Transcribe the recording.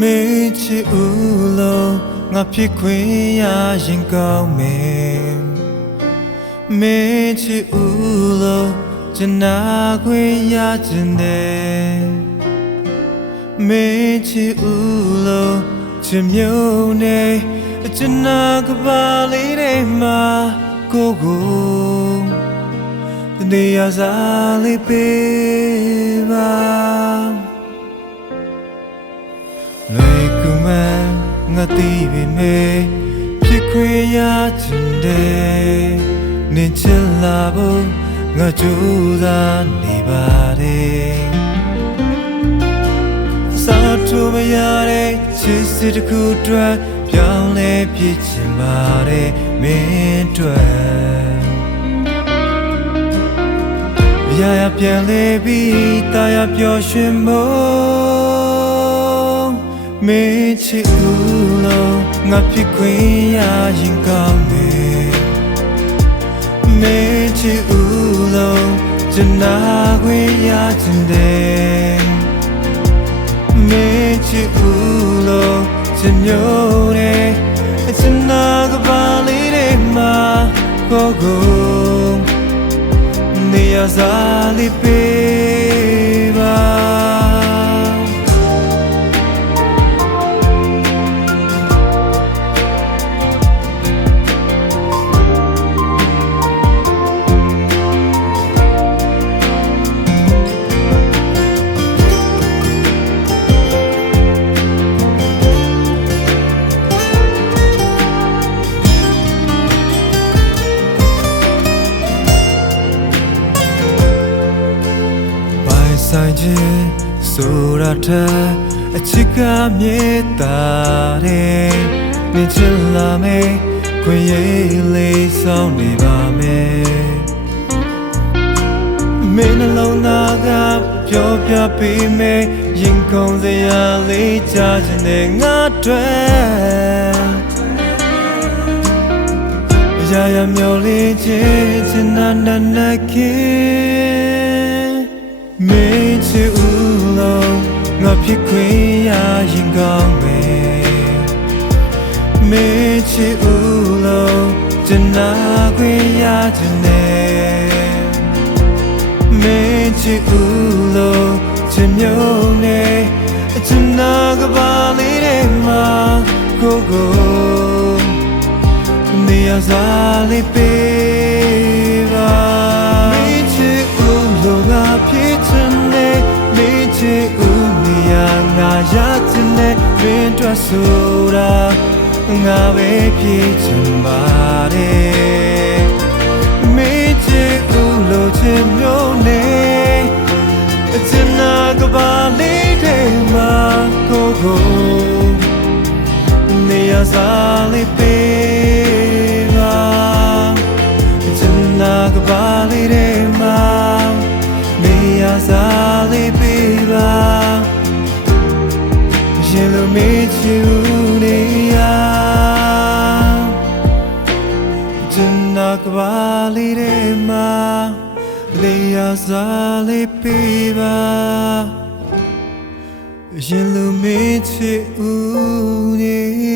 မေချီဦးလုံးငါဖြစ်ခွင့်ရရင်ကောင်းမယ်မေချီဦးလုံးကျနာခွင့်ရခြင်းနဲ့မေချီဦးလုံးချစ်မြုံနဲ့ကျနာကပါလေးတွေမှာကိုနေရာစားလေးပေးပါလွယ်ကူမှငါသိပေမဲ့ဖြစ်ခွင့်ရခြင်းတဲ့နေချလာဖို့ငါကြိုးစားနေပါတယ်စာတူမရတဲ့ချစ်စစ်တစ်ခုအတွက်ပြောင်းလဲပြစ်ချင်ပါတယ်မင်းအတွက်ရာရပြန်လေပြီးတာယာပျော်ရွှင်ဖို့မေချစ်ဦးလုံးငါဖြစ်ခွင့်ရရင်ကောင်းမယ်မေချစ်ဦးလုံးကျနာခွင့်ရခြင်းတဲ့မေချစ်ဦးလုံးချစ်မြုံတဲ့ကျနာကပါလေးတွေမှာကိုနေရာစားလေးပေးပါဆိုင်ခြင်းဆိုတာတဲ့အချစ်ကမြေတာတဲ့နေချလာမယ်ခွင့်ရလေးဆောင်နေပါမယ်မင်းနှလုံးသားကပြောပြပေးမယ်ရင်ကုန်စရာလေးကြားခြင်းနဲ့ငါတွေ့ရာရမျောလေးခြင်းနာခင်မေချီဦးလုံးငါဖြစ်ခွင့်ရရင်ကောင်းမယ်မေချီဦးလုံးကျနာခွင့်ရခြင်းနဲ့မေချီဦးလုံးချစ်မြုံနဲ့ကျနာကပါလေးတွေမှာကိုနေရာစားလေးပေးပါဖြစ်ခြင်းနဲ့မေ့ချစ်ဦးနေရာငါရခြင်းနဲ့မင်းတို့ဆိုတာငါပဲဖြစ်ချင်ပါတယ်မေ့ချစ်ဦးလို့ချင်မျိုးနဲ့အချင်နာကပါလေးတွေမှာကိုနေရာစားလေးပေးပါအချင်နာကပါလေးတွေမှာစားလေးပေးပါရင်လိုမေ့ချူနေရကျနာကပါလေးတွေမှာလေးရစားလေးပေးပါရင်လိုမေ့ချူနေ